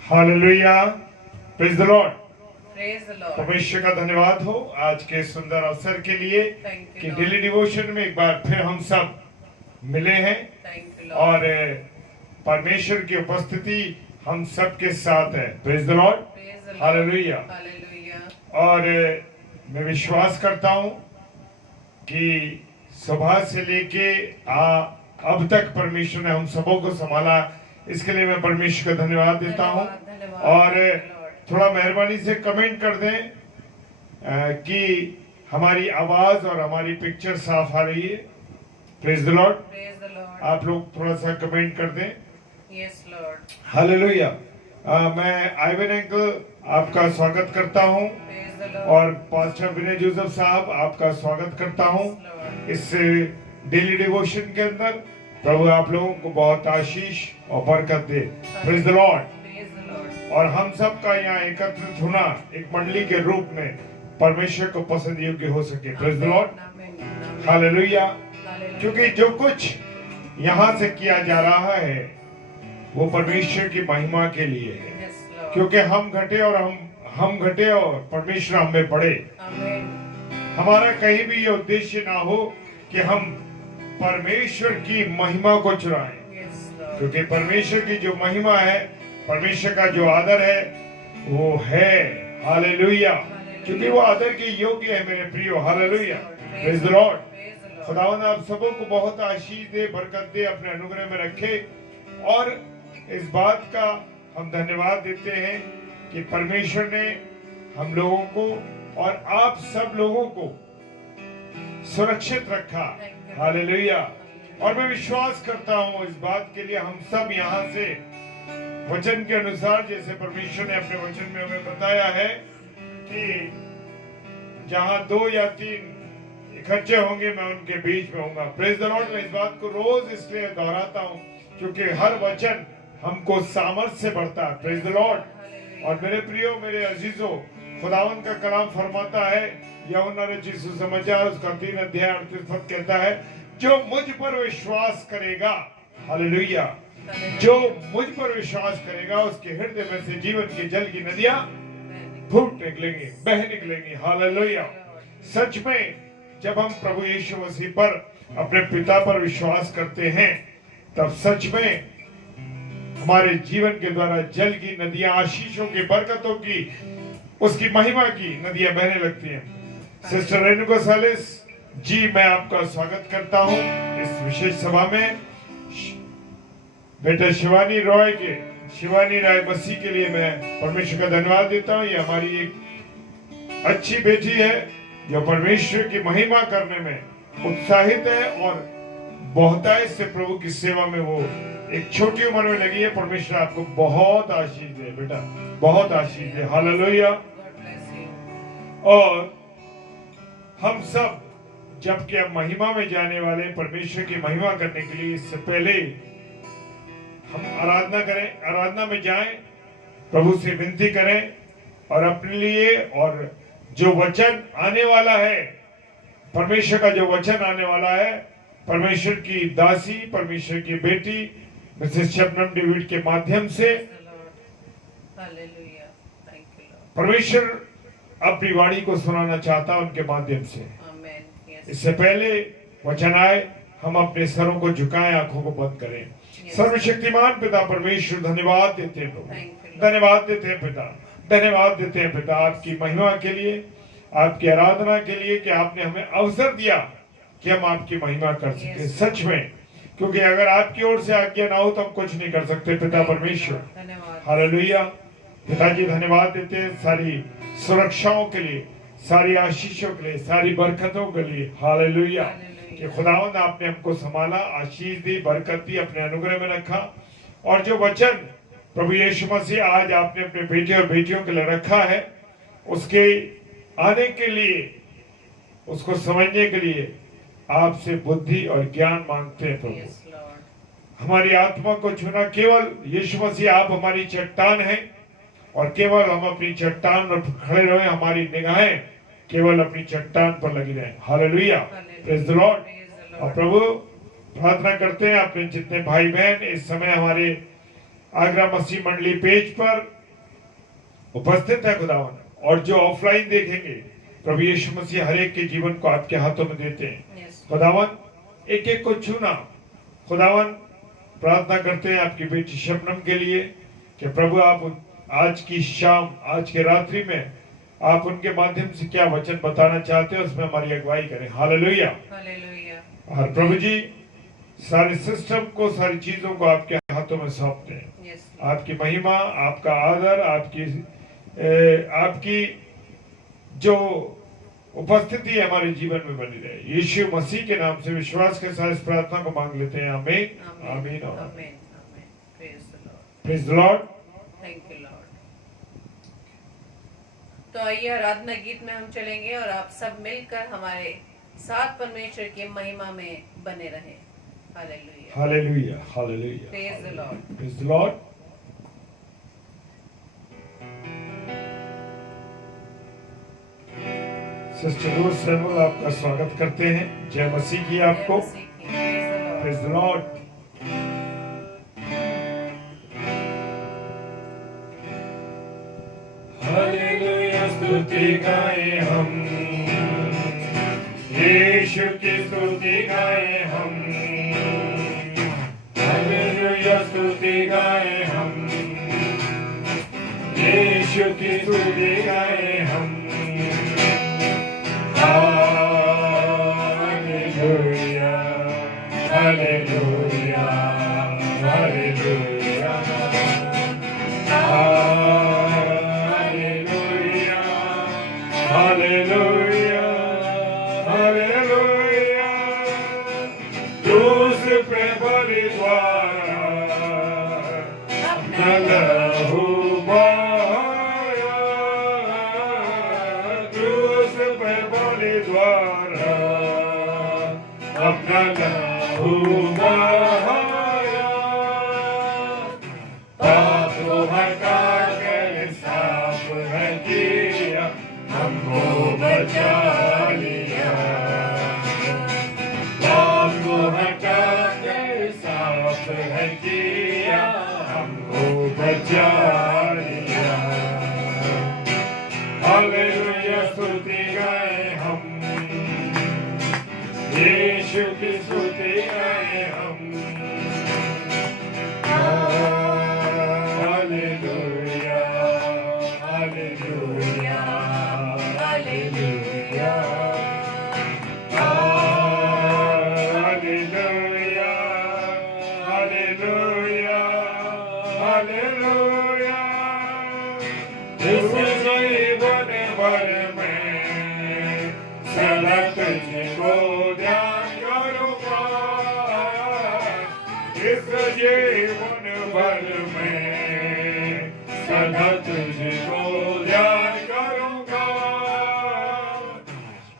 Hallelujah, praise the Lord. Praise the Lord. परमेश्वर का धन्यवाद हो आज के सुंदर अवसर के लिए Thank you, कि Lord. डेली डिवोशन में एक बार फिर हम सब मिले हैं Thank you, Lord. और परमेश्वर की उपस्थिति हम सब के साथ है। Praise the Lord, Praise the Lord. Hallelujah. Hallelujah. और मैं विश्वास करता हूं कि सुबह से लेके अब तक परमेश्वर ने हम सबों को संभाला, इसके लिए मैं परमेश्वर का धन्यवाद देता हूं। धन्यवाद, और Lord. थोड़ा मेहरबानी से कमेंट कर दें कि हमारी आवाज और हमारी पिक्चर साफ आ रही है। Praise the Lord. Praise the Lord. आप लोग थोड़ा सा कमेंट कर दें। Yes, Lord. हालेलुया। मैं आइवन अंकल आपका स्वागत करता हूं Praise the Lord. और पास्टर विनय जोसेफ साहब आपका स्वागत करता हूं Yes, Lord. इस डेली डिवोशन के अंदर। प्रभु आप लोगों को बहुत आशीष और बरकत दे। Praise the Lord. Praise the Lord. और हम सब का यहाँ एकत्रित होना एक मंडली के रूप में परमेश्वर को पसंद योग्य हो सके। Praise the Lord. Amen. Amen. Hallelujah. Hallelujah. क्योंकि जो कुछ यहाँ से किया जा रहा है वो परमेश्वर की महिमा के लिए है। Yes, Lord. क्योंकि हम घटे और परमेश्वर हम में बढ़े। Amen. हमारा कहीं भी ये उद्देश्य ना हो कि हम परमेश्वर की महिमा को चुराएं, Yes, Lord. क्योंकि परमेश्वर की जो महिमा है, परमेश्वर का जो आदर है वो है। हालेलुया। क्योंकि वो आदर के योग्य है मेरे प्रियो। Hallelujah. Praise the Lord. Praise the Lord. खुदावंद आप सबों को बहुत आशीष दे, बरकत दे, अपने अनुग्रह में रखे। और इस बात का हम धन्यवाद देते हैं कि परमेश्वर ने हम लोगों को और आप सब लोगों को सुरक्षित रखा। हालेलुया। और मैं विश्वास करता हूं इस बात के लिए हम सब यहाँ से वचन के अनुसार, जैसे परमेश्वर ने अपने वचन में हमें बताया है कि जहां 2 या 3 इकट्ठे होंगे मैं उनके बीच में होऊंगा। Praise the Lord. मैं इस बात को रोज इसलिए दोहराता हूं क्योंकि हर वचन हमको सामर्थ से बढ़ता है। Praise the Lord. और मेरे प्रियो, मेरे अजीजों, खुदावंद का कलाम फरमाता है, यूहन्ना रचित सुसमाचार उसका 3 अध्याय 38 पद कहता है, जो मुझ पर विश्वास करेगा, हालेलुया, जो मुझ पर विश्वास करेगा उसके हृदय में से जीवन के जल की नदियां फूट निकलेंगी, बह निकलेंगी। हालेलुया। सच में जब हम प्रभु यीशु मसीह पर, अपने पिता पर विश्वास करते हैं, तब सच में हमारे जीवन के द्वारा जल की नदियां, आशीषों की, बरकतों की, उसकी महिमा की नदियां बहने लगती हैं। सिस्टर रेणुका सालिस जी, मैं आपका स्वागत करता हूं इस विशेष सभा में। बेटा शिवानी राय मसीह के लिए मैं परमेश्वर का धन्यवाद देता हूं। ये हमारी एक अच्छी बेटी है जो परमेश्वर की महिमा करने में उत्साहित है और बहुतायत से प्रभु की सेवा में वो एक छोटी उम्र में लगी है। परमेश्वर आपको बहुत आशीष दे बेटा, बहुत आशीष दे। हालेलुया। God bless you. और हम सब जबकि अब महिमा में जाने वाले, परमेश्वर की महिमा करने के लिए, इससे पहले हम आराधना करें, आराधना में जाएं, प्रभु से विनती करें और अपने लिए और जो वचन आने वाला है, परमेश्वर का जो वचन आने वाला है, परमेश्वर की दासी, परमेश्वर की बेटी मिसेस शबनम डेविड के माध्यम से Praise the Lord. Hallelujah. Thank you, Lord. परमेश्वर अपनी वाणी को सुनाना चाहता है उनके माध्यम से। Amen. Yes. इससे पहले वचन आए, हम अपने सरों को झुकाएं, आंखों को बंद करें। Yes. सर्वशक्तिमान पिता परमेश्वर, धन्यवाद देते हैं प्रभु, Thank you, Lord. धन्यवाद देते हैं पिता, धन्यवाद देते हैं पिता आपकी महिमा के लिए, आपकी आराधना के लिए कि आपने हमें अवसर दिया कि हम आपकी महिमा कर सके। Yes. सच में, क्योंकि अगर आपकी ओर से आज्ञा ना हो तो हम कुछ नहीं कर सकते पिता परमेश्वर। धन्यवाद। हालेलुया। पिताजी धन्यवाद देते हैं सारी सुरक्षाओं के लिए, सारी आशीषों के लिए, सारी बरकतों के लिए। हालेलुया। कि खुदावंद आपने हमको संभाला, आशीष दी, बरकत दी, अपने अनुग्रह में रखा। और जो वचन प्रभु यीशु मसीह आज आपने अपने बेटे और बेटियों के लिए रखा है, उसके आने के लिए, उसको समझने के लिए आपसे बुद्धि और ज्ञान मांगते हैं प्रभु। Yes, Lord. हमारी आत्मा को छूना, केवल यीशु मसीह आप हमारी चट्टान हैं और केवल हम अपनी चट्टान पर खड़े रहे, हमारी निगाहें केवल अपनी चट्टान पर लगी रहे। Hallelujah. Praise the Lord. Praise the और Lord. प्रभु प्रार्थना करते हैं अपने जितने भाई बहन इस समय हमारे आगरा मसीह मंडली पेज पर उपस्थित है खुदावन, और जो ऑफलाइन देखेंगे, प्रभु यीशु मसीह हर एक के जीवन को आपके हाथों में देते हैं। Yes. खुदावन एक एक को छूना। खुदावन प्रार्थना करते हैं आपकी बेटी शबनम के लिए कि प्रभु आप आज की शाम, आज के रात्रि में आप उनके माध्यम से क्या वचन बताना चाहते हैं, उसमें हमारी अगुवाई करें। हालेलुया। Hallelujah. और प्रभु जी सारे सिस्टम को, सारी चीजों को आपके हाथों में सौंपते हैं। Yes. आपकी महिमा, आपका आदर, आपकी जो उपस्थिति हमारे जीवन में बनी रहे। यीशु मसीह के नाम से विश्वास के साथ इस प्रार्थना को मांग लेते हैं। आमीन, आमीन और Amen. Amen. Praise the Lord. Praise the Lord. Thank you, Lord. तो आइए आराधना गीत में हम चलेंगे और आप सब मिलकर हमारे साथ परमेश्वर की महिमा में बने रहें। Hallelujah. Hallelujah, hallelujah. Praise the Lord. Praise the Lord. Sister Rose Samuel आपका स्वागत करते हैं। जय मसीह की आपको। जय मसीह की। Praise the Lord. Praise the Lord. Hallelujah, स्तुति गाएं हम, यीशु की स्तुति गाएं हम। हालेलुया, स्तुति गाएं हम, यीशु की स्तुति गाएं हम। Hallelujah, hallelujah, hallelujah, hallelujah, hallelujah, hallelujah. क्रूस पे बलि द्वारा अपना लहू बहाया, क्रूस पे बलि द्वारा अपना लहू बहाया। पाप को हटा कर साफ है किया, हमको बचा लिया। पाप को हटा कर साफ है किया, हमको बचा लिया। हालेलुया, स्तुति गाएं हम, यीशु की स्तुति गाएं हम। Hallelujah, hallelujah, hallelujah, hallelujah, hallelujah, hallelujah. इस जीवन भर में सदा तुझको ध्यान करूंगा, इस जीवन भर में सदा तुझको ध्यान करूंगा।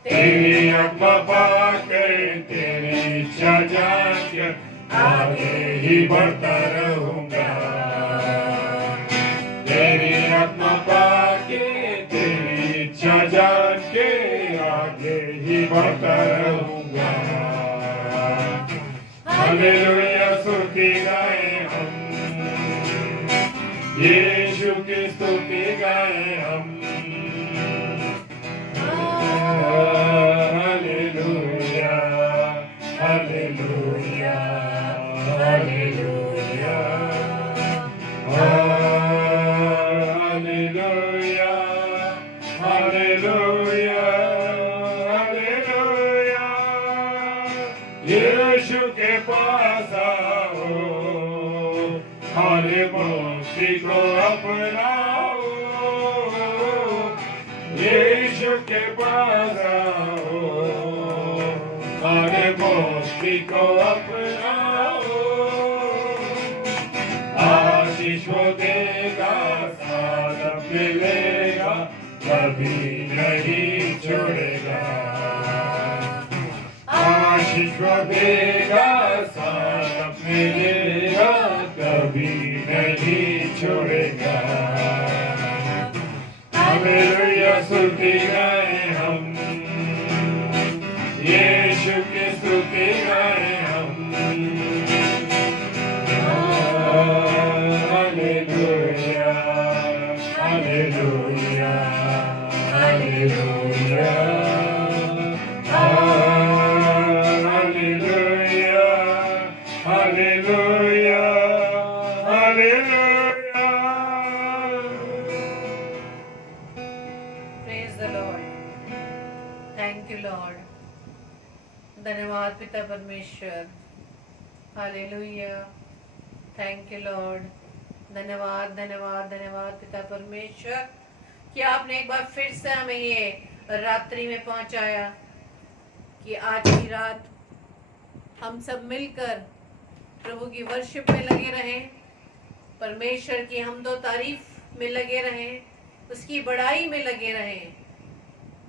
तेरी अम्मा पाकर, तेरी इच्छा जान के आगे ही बढ़ता रहूंगा। तेरी अम्मा पाके, तेरी इच्छा जान के आगे ही बढ़ता रहूंगा। हालेलुया, स्तुति गाएं हम, यीशु की स्तुति गाएं हम। Hallelujah, hallelujah, hallelujah, hallelujah, hallelujah, hallelujah. Yeshu के पास आओ, हर मुक्ति को अपनाओ। यीशु के पास आओ, हर मुक्ति को अपनाओ। आशीष वो देगा, साथ मिलेगा, कभी नहीं छोड़ेगा। आशीष वो देगा, साथ मिलेगा, कभी नहीं छोड़ेगा। हालेलुया, स्तुति गाएं हम, यीशु की स्तुति गाएं हम। Hallelujah. Praise the Lord. Thank you Lord. धन्यवाद पिता परमेश्वर। हालेलुया। Thank you Lord. धन्यवाद धन्यवाद धन्यवाद पिता परमेश्वर कि आपने एक बार फिर से हमें ये रात्रि में पहुंचाया कि आज की रात हम सब मिलकर प्रभु की वर्शिप में लगे रहें, परमेश्वर की हमदो तारीफ में लगे रहें, उसकी बड़ाई में लगे रहें।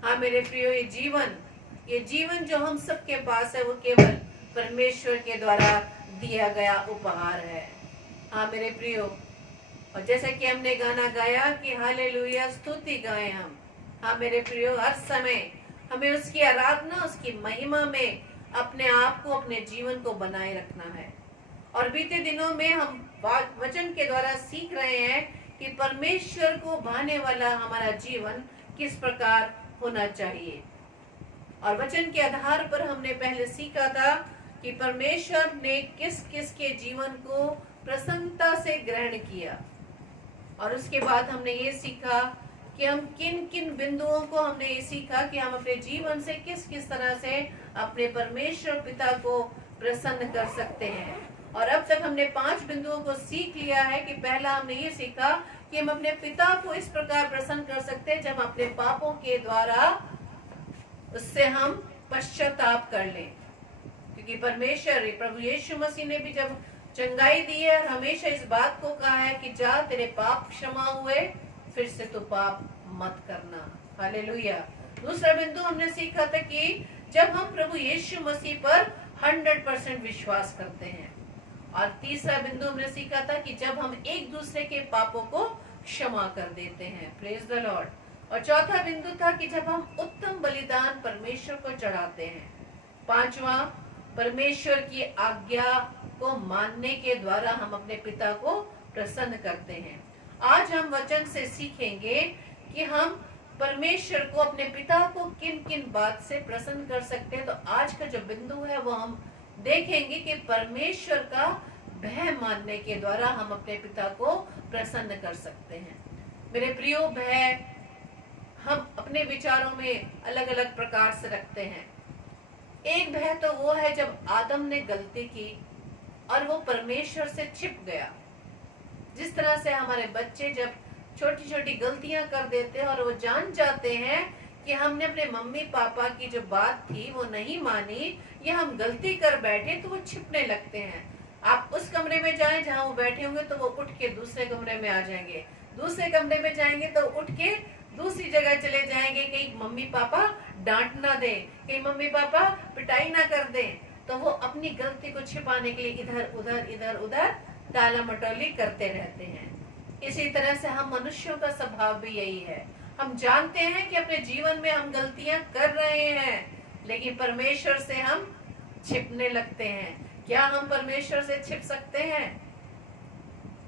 हाँ मेरे प्रियो, ये जीवन जो हम सबके पास है वो केवल परमेश्वर के द्वारा दिया गया उपहार है। हाँ मेरे प्रियो, और जैसे कि हमने गाना गाया कि हालेलुया स्तुति गाएं हम। हाँ मेरे प्रियो, हर समय हमें उसकी आराधना, उसकी महिमा में अपने आप को, अपने जीवन को बनाए रखना है। और बीते दिनों में हम वचन के द्वारा सीख रहे हैं कि परमेश्वर को भाने वाला हमारा जीवन किस प्रकार होना चाहिए। और वचन के आधार पर हमने पहले सीखा था कि परमेश्वर ने किस किस के जीवन को प्रसन्नता से ग्रहण किया। और उसके बाद हमने ये सीखा कि हम किन किन बिंदुओं को हमने ये सीखा कि हम अपने जीवन से किस किस तरह से अपने परमेश्वर पिता को प्रसन्न कर सकते हैं। और अब तक हमने 5 बिंदुओं को सीख लिया है कि पहला हमने ये सीखा कि हम अपने पिता को इस प्रकार प्रसन्न कर सकते हैं जब अपने पापों के द्वारा उससे हम पश्चाताप कर लें, क्योंकि परमेश्वर प्रभु यीशु मसीह ने भी जब चंगाई दी है और हमेशा इस बात को कहा है कि जा तेरे पाप क्षमा हुए, फिर से तो पाप मत करना। हालेलुया। दूसरा बिंदु हमने सीखा था कि जब हम प्रभु यीशु मसीह पर 100% विश्वास करते हैं। और तीसरा बिंदु हमने सीखा था कि जब हम एक दूसरे के पापों को क्षमा कर देते हैं। Praise the Lord. और चौथा बिंदु था कि जब हम उत्तम बलिदान परमेश्वर को चढ़ाते हैं। पांचवा, परमेश्वर की आज्ञा को मानने के द्वारा हम अपने पिता को प्रसन्न करते हैं। आज हम वचन से सीखेंगे कि हम परमेश्वर को, अपने पिता को किन किन बात से प्रसन्न कर सकते हैं। तो आज का जो बिंदु है वो हम देखेंगे कि परमेश्वर का भय मानने के द्वारा हम अपने पिता को प्रसन्न कर सकते हैं। मेरे प्रियो, भय हम अपने विचारों में अलग अलग प्रकार से रखते हैं। एक भय तो वो है जब आदम ने गलती की और वो परमेश्वर से छिप गया। जिस तरह से हमारे बच्चे जब छोटी छोटी गलतियां कर देते हैं और वो जान जाते हैं कि हमने अपने मम्मी पापा की जो बात थी वो नहीं मानी या हम गलती कर बैठे, तो वो छिपने लगते हैं। आप उस कमरे में जाएं जहां वो बैठे होंगे तो वो उठ के दूसरे कमरे में आ जाएंगे, दूसरे कमरे में जाएंगे तो उठ के दूसरी जगह चले जाएंगे, कहीं मम्मी पापा डांट ना दे, कहीं मम्मी पापा पिटाई ना कर दे। तो वो अपनी गलती को छिपाने के लिए इधर उधर टाला मटोली करते रहते हैं। इसी तरह से हम मनुष्यों का स्वभाव भी यही है। हम जानते हैं कि अपने जीवन में हम गलतियां कर रहे हैं, लेकिन परमेश्वर से हम छिपने लगते हैं। क्या हम परमेश्वर से छिप सकते हैं?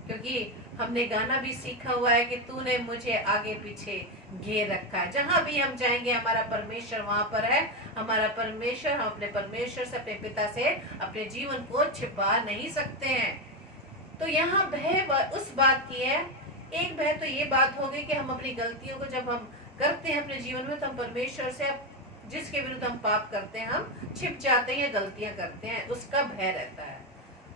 क्योंकि हमने गाना भी सीखा हुआ है कि तूने मुझे आगे पीछे घेर रखा है। जहां भी हम जाएंगे हमारा परमेश्वर वहां पर है। हमारा परमेश्वर, हम अपने परमेश्वर से, अपने पिता से अपने जीवन को छिपा नहीं सकते हैं। तो यहाँ भय उस बात की है। एक भय तो ये बात हो गई कि हम अपनी गलतियों को जब हम करते हैं अपने जीवन में, तो हम परमेश्वर से, जिसके विरुद्ध हम पाप करते हैं, हम छिप जाते हैं, गलतियां करते हैं, उसका भय रहता है।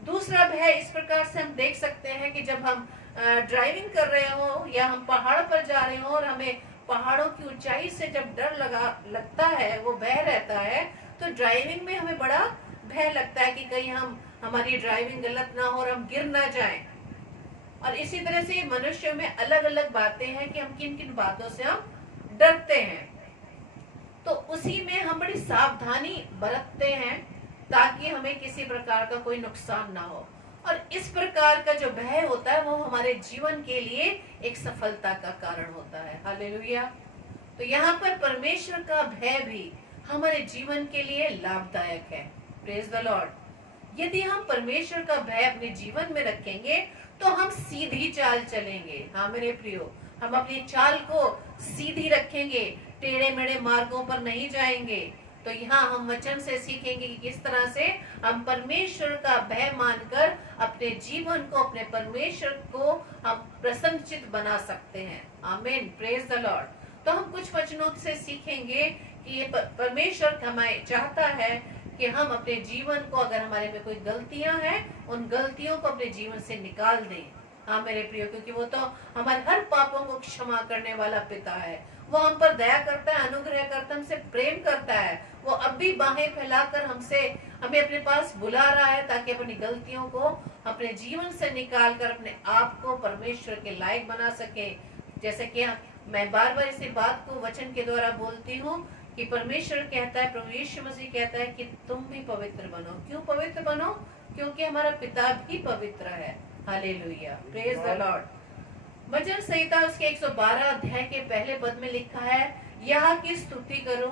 दूसरा भय इस प्रकार से हम देख सकते हैं कि जब हम ड्राइविंग कर रहे हो या हम पहाड़ पर जा रहे हो और हमें पहाड़ों की ऊंचाई से जब डर लगता है, वो भय रहता है, तो ड्राइविंग में हमें बड़ा भय लगता है कि कहीं हमारी ड्राइविंग गलत ना हो और हम गिर ना जाएं। और इसी तरह से मनुष्य में अलग अलग बातें हैं कि हम किन किन बातों से हम डरते हैं। तो उसी में हम बड़ी सावधानी बरतते हैं ताकि हमें किसी प्रकार का कोई नुकसान ना हो। और इस प्रकार का जो भय होता है वो हमारे जीवन के लिए एक सफलता का कारण होता है। हालेलुया। तो यहाँ पर परमेश्वर का भय भी हमारे जीवन के लिए लाभदायक है। Praise the Lord. यदि हम परमेश्वर का भय अपने जीवन में रखेंगे तो हम सीधी चाल चलेंगे। हाँ मेरे प्रियो, हम अपनी चाल को सीधी रखेंगे, टेढ़े मेढ़े मार्गों पर नहीं जाएंगे। तो यहाँ हम वचन से सीखेंगे कि किस तरह से हम परमेश्वर का भय मानकर अपने जीवन को, अपने परमेश्वर को हम प्रसन्नचित्त बना सकते हैं। आमीन, प्रेज द लॉर्ड। तो हम कुछ वचनों से सीखेंगे कि ये परमेश्वर हमें चाहता है कि हम अपने जीवन को, अगर हमारे में कोई गलतियां हैं, उन गलतियों को अपने जीवन से निकाल दें। हाँ मेरे प्रियो, क्योंकि वो तो हमारे हर पापों को क्षमा करने वाला पिता है। वो हम पर दया करता है, अनुग्रह करता है, हमसे प्रेम करता है। वो अब भी बाहें फैलाकर हमें अपने पास बुला रहा है, ताकि अपनी गलतियों को अपने जीवन से निकाल कर अपने आप को परमेश्वर के लायक बना सके। जैसे कि मैं बार बार इसी बात को वचन के द्वारा बोलती हूँ कि परमेश्वर कहता है, प्रभु यीशु मसीह कहता है कि तुम भी पवित्र बनो। क्यों पवित्र बनो? क्योंकि हमारा पिता भी पवित्र है। Hallelujah, praise the Lord. भजन संहिता उसके 112 अध्याय के पहले पद में लिखा है, यह की स्तुति करो,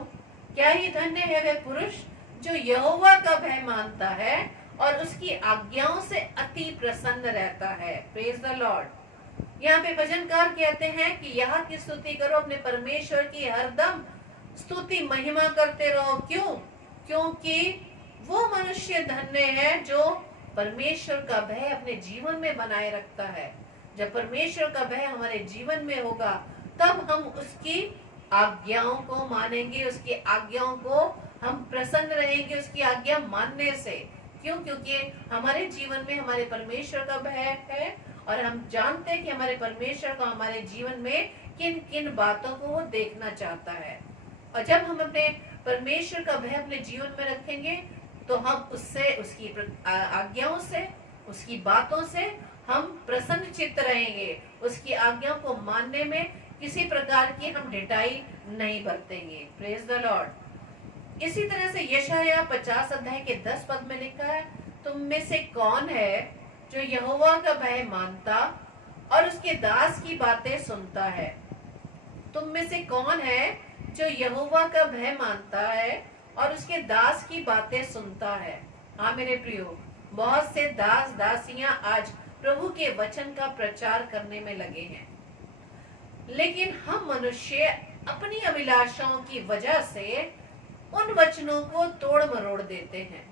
क्या ही धन्य है वह पुरुष जो यहोवा का भय मानता है और उसकी आज्ञाओं से अति प्रसन्न रहता है। Praise the Lord. यहाँ पे भजनकार कहते हैं कि यह की स्तुति करो, अपने परमेश्वर की हरदम स्तुति महिमा करते रहो। क्यों? क्योंकि वो मनुष्य धन्य है जो परमेश्वर का भय अपने जीवन में बनाए रखता है। जब परमेश्वर का भय हमारे जीवन में होगा, तब हम उसकी आज्ञाओं को मानेंगे, उसकी आज्ञाओं को हम प्रसन्न रहेंगे उसकी आज्ञा मानने से। क्यों? क्योंकि हमारे जीवन में हमारे परमेश्वर का भय है और हम जानते हैं कि हमारे परमेश्वर को हमारे जीवन में किन किन बातों को वो देखना चाहता है। और जब हम अपने परमेश्वर का भय अपने जीवन में रखेंगे, तो हम उससे, उसकी आज्ञाओं से, उसकी बातों से हम प्रसन्न चित्त रहेंगे। उसकी आज्ञाओं को मानने में किसी प्रकार की हम ढिठाई नहीं बरतेंगे। Praise the Lord. इसी तरह से यशायाह 50 अध्याय के 10 पद में लिखा है, तुम में से कौन है जो यहोवा का भय मानता और उसके दास की बातें सुनता है। तुम में से कौन है जो यहोवा का भय मानता है और उसके दास की बातें सुनता है। हाँ मेरे प्रियो, बहुत से दास दासियां आज प्रभु के वचन का प्रचार करने में लगे हैं, लेकिन हम मनुष्य अपनी अभिलाषाओं की वजह से उन वचनों को तोड़ मरोड़ देते हैं।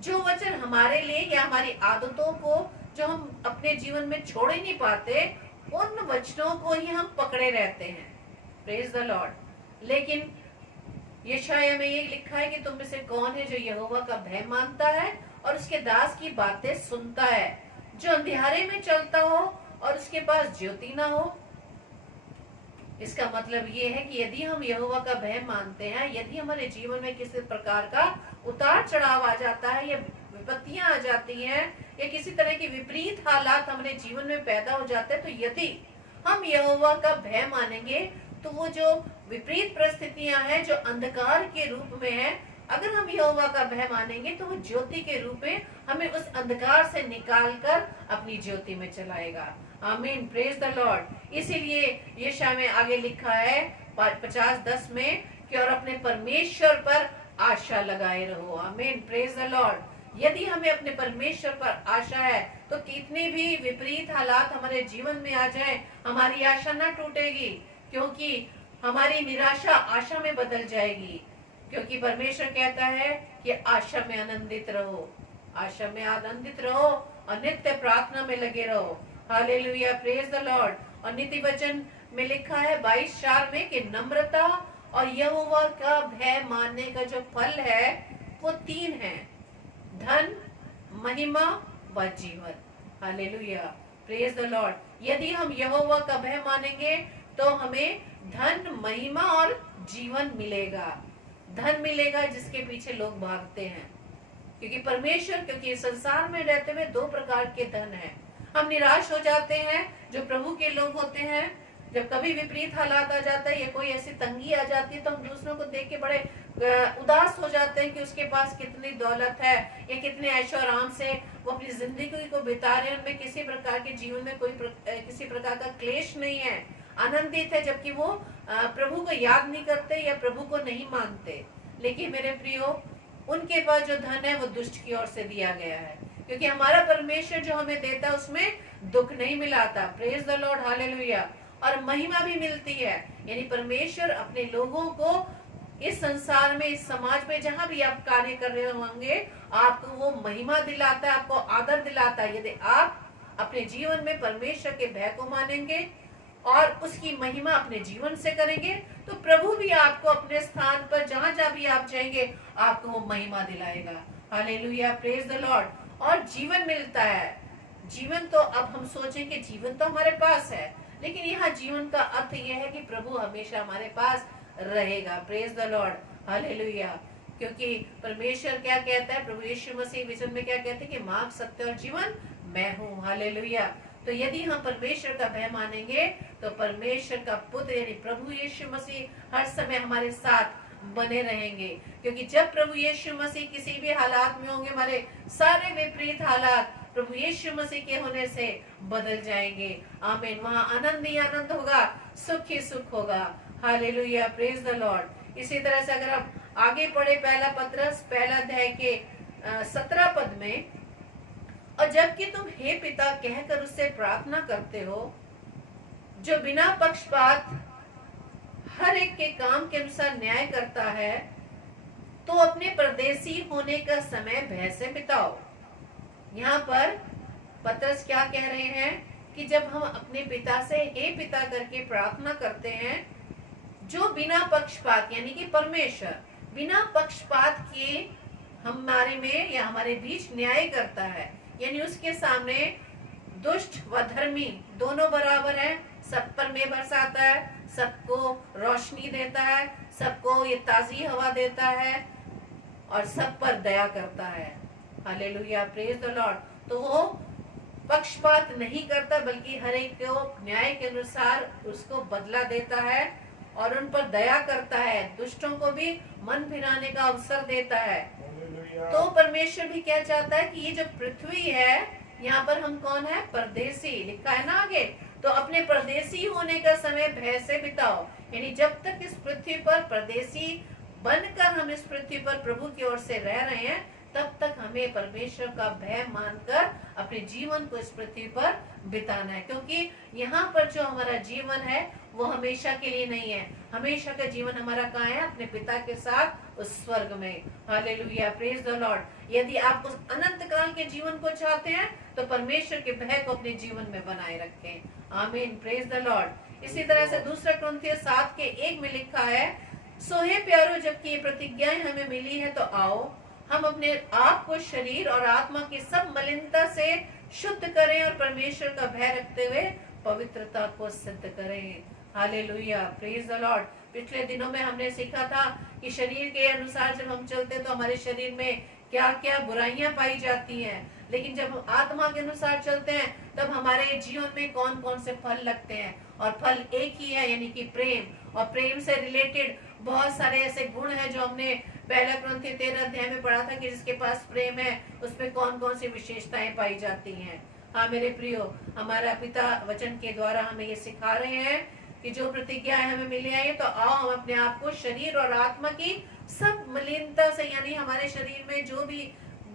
जो वचन हमारे लिए या हमारी आदतों को जो हम अपने जीवन में छोड़ ही नहीं पाते, उन वचनों को ही हम पकड़े रहते हैं। Praise the Lord. लेकिन यशायाह में ये लिखा है कि तुम में से कौन है जो यहोवा का भय मानता है और उसके दास की बातें सुनता है, जो अंधियारे में चलता हो और उसके पास ज्योति ना हो। इसका मतलब ये है कि यदि हम यहोवा का भय मानते हैं, यदि हमारे जीवन में किसी प्रकार का उतार चढ़ाव आ जाता है या विपत्तियां आ जाती हैं या किसी तरह के विपरीत हालात हमारे जीवन में पैदा हो जाते हैं, तो यदि हम यहोवा का भय मानेंगे, तो वो जो विपरीत परिस्थितियां हैं जो अंधकार के रूप में है, अगर हम यहोवा का भय मानेंगे तो वो ज्योति के रूप में हमें उस अंधकार से निकालकर अपनी ज्योति में चलाएगा। आमीन, प्रेज द लॉर्ड। इसीलिए यशायाह में आगे लिखा है 50:10 में कि और अपने परमेश्वर पर आशा लगाए रहो। आमीन, प्रेज द लॉर्ड। यदि हमें अपने परमेश्वर पर आशा है, तो कितने भी विपरीत हालात हमारे जीवन में आ जाए, हमारी आशा न टूटेगी, क्योंकि हमारी निराशा आशा में बदल जाएगी। क्योंकि परमेश्वर कहता है कि आशा में आनंदित रहो, आशा में आनंदित रहो और नित्य प्रार्थना में लगे रहो। Hallelujah, praise the Lord. और नीति वचन में लिखा है 22:4 में कि नम्रता और यहोवा का भय मानने का जो फल है वो 3 है, धन, महिमा व जीवन। Hallelujah, praise the Lord. यदि हम यहोवा का भय मानेंगे तो हमें धन, महिमा और जीवन मिलेगा। धन मिलेगा जिसके पीछे लोग भागते हैं, क्योंकि परमेश्वर, क्योंकि संसार में रहते हुए 2 प्रकार के धन हैं। हम निराश हो जाते हैं, जो प्रभु के लोग होते हैं, जब कभी विपरीत हालात आ जाता है या कोई ऐसी तंगी आ जाती है, तो हम दूसरों को देख के बड़े उदास हो जाते हैं कि उसके पास कितनी दौलत है या कितने ऐशो आराम से वो अपनी जिंदगी को बिता रहे हैं, उनमें किसी प्रकार के जीवन में किसी प्रकार का क्लेश नहीं है, आनंदित है, जबकि वो प्रभु को याद नहीं करते या प्रभु को नहीं मानते। लेकिन मेरे प्रियो, उनके पास जो धन है वो दुष्ट की ओर से दिया गया है, क्योंकि हमारा परमेश्वर जो हमें देता है उसमें दुख नहीं मिलाता। Praise the Lord, hallelujah. और महिमा भी मिलती है, यानी परमेश्वर अपने लोगों को इस संसार में, इस समाज में जहां भी आप कार्य कर रहे होंगे, आपको वो महिमा दिलाता है, आपको आदर दिलाता है। यदि आप अपने जीवन में परमेश्वर के भय को मानेंगे और उसकी महिमा अपने जीवन से करेंगे, तो प्रभु भी आपको अपने स्थान पर जहां जहां भी आप जाएंगे, आपको वो महिमा दिलाएगा। Hallelujah, praise the Lord. और जीवन मिलता है। जीवन तो अब हम सोचेंगे जीवन तो हमारे पास है, लेकिन यहाँ जीवन का अर्थ यह है कि प्रभु हमेशा हमारे पास रहेगा। Praise the Lord, hallelujah. क्योंकि परमेश्वर क्या कहता है, प्रभु यीशु मसीह वचन में क्या कहते हैं कि मार्ग, सत्य और जीवन मैं हूँ। हालेलुया। तो यदि हम परमेश्वर का भय मानेंगे, तो परमेश्वर का पुत्र यानी प्रभु यीशु मसीह हर समय हमारे साथ बने रहेंगे। क्योंकि जब प्रभु यीशु मसीह किसी भी हालात में होंगे, हमारे सारे विपरीत हालात प्रभु यीशु मसीह के होने से बदल जाएंगे। आमीन। वहाँ आनंद ही आनंद होगा, सुख ही सुख होगा। Hallelujah, praise the Lord. इसी तरह से अगर आप आगे पढ़े पहला पत्रस पहला अध्याय के 17 पद में, और जबकि तुम हे पिता कहकर उससे प्रार्थना करते हो, जो बिना पक्षपात हर एक के काम के अनुसार न्याय करता है, तो अपने परदेसी होने का समय भय से बिताओ। यहाँ पर पतरस क्या कह रहे हैं कि जब हम अपने पिता से हे पिता करके प्रार्थना करते हैं, जो बिना पक्षपात यानी कि परमेश्वर बिना पक्षपात के हमारे में या हमारे बीच न्याय करता है, यानी उसके सामने दुष्ट व धर्मी दोनों बराबर हैं, सब पर मेघ बरसाता है, सबको रोशनी देता है, सबको ये ताजी हवा देता है और सब पर दया करता है। Hallelujah, praise the Lord. तो वो पक्षपात नहीं करता, बल्कि हर एक को न्याय के अनुसार उसको बदला देता है और उन पर दया करता है, दुष्टों को भी मन फिराने का अवसर देता है। तो परमेश्वर भी क्या चाहता है कि ये जो पृथ्वी है, यहाँ पर हम कौन है, परदेसी लिखा है ना आगे। तो अपने परदेसी होने का समय भय से बिताओ, यानी जब तक इस पृथ्वी पर परदेसी बनकर हम इस पृथ्वी पर प्रभु की ओर से रह रहे हैं, तब तक हमें परमेश्वर का भय मानकर अपने जीवन को इस पृथ्वी पर बिताना है। क्योंकि यहाँ पर जो हमारा जीवन है वो हमेशा के लिए नहीं है। हमेशा का जीवन हमारा कहाँ है, अपने पिता के साथ उस स्वर्ग में। Hallelujah, praise the Lord. यदि आप उस अनंत काल के जीवन को चाहते हैं, तो परमेश्वर के भय को अपने जीवन में बनाए रखें। आमीन, प्रेज द लॉर्ड। इसी तरह से दूसरा कुरिन्थियों 7:1 में लिखा है, सो हे प्यारो, जबकि ये प्रतिज्ञाएं हमें मिली है, तो आओ हम अपने आप को शरीर और आत्मा की सब मलिनता से शुद्ध करें और परमेश्वर का भय रखते हुए पवित्रता को सिद्ध करें। Hallelujah, praise the Lord. पिछले दिनों में हमने सीखा था कि शरीर के अनुसार जब हम चलते तो हमारे शरीर में क्या क्या बुराइयां पाई जाती हैं, लेकिन जब हम आत्मा के अनुसार चलते हैं तब हमारे जीवन में कौन कौन से फल लगते हैं। और फल एक ही है, यानी कि प्रेम। और प्रेम से रिलेटेड बहुत सारे ऐसे गुण हैं जो हमने पहला कुरिन्थियों 13 अध्याय में पढ़ा था कि जिसके पास प्रेम है उसमें कौन कौन सी विशेषताएं पाई जाती हैं। हाँ मेरे प्रियो, हमारा पिता वचन के द्वारा हमें ये सिखा रहे हैं कि जो प्रतिज्ञाएं हमें मिली है, तो आओ हम अपने आप को शरीर और आत्मा की सब मलिनता से, यानी हमारे शरीर में जो भी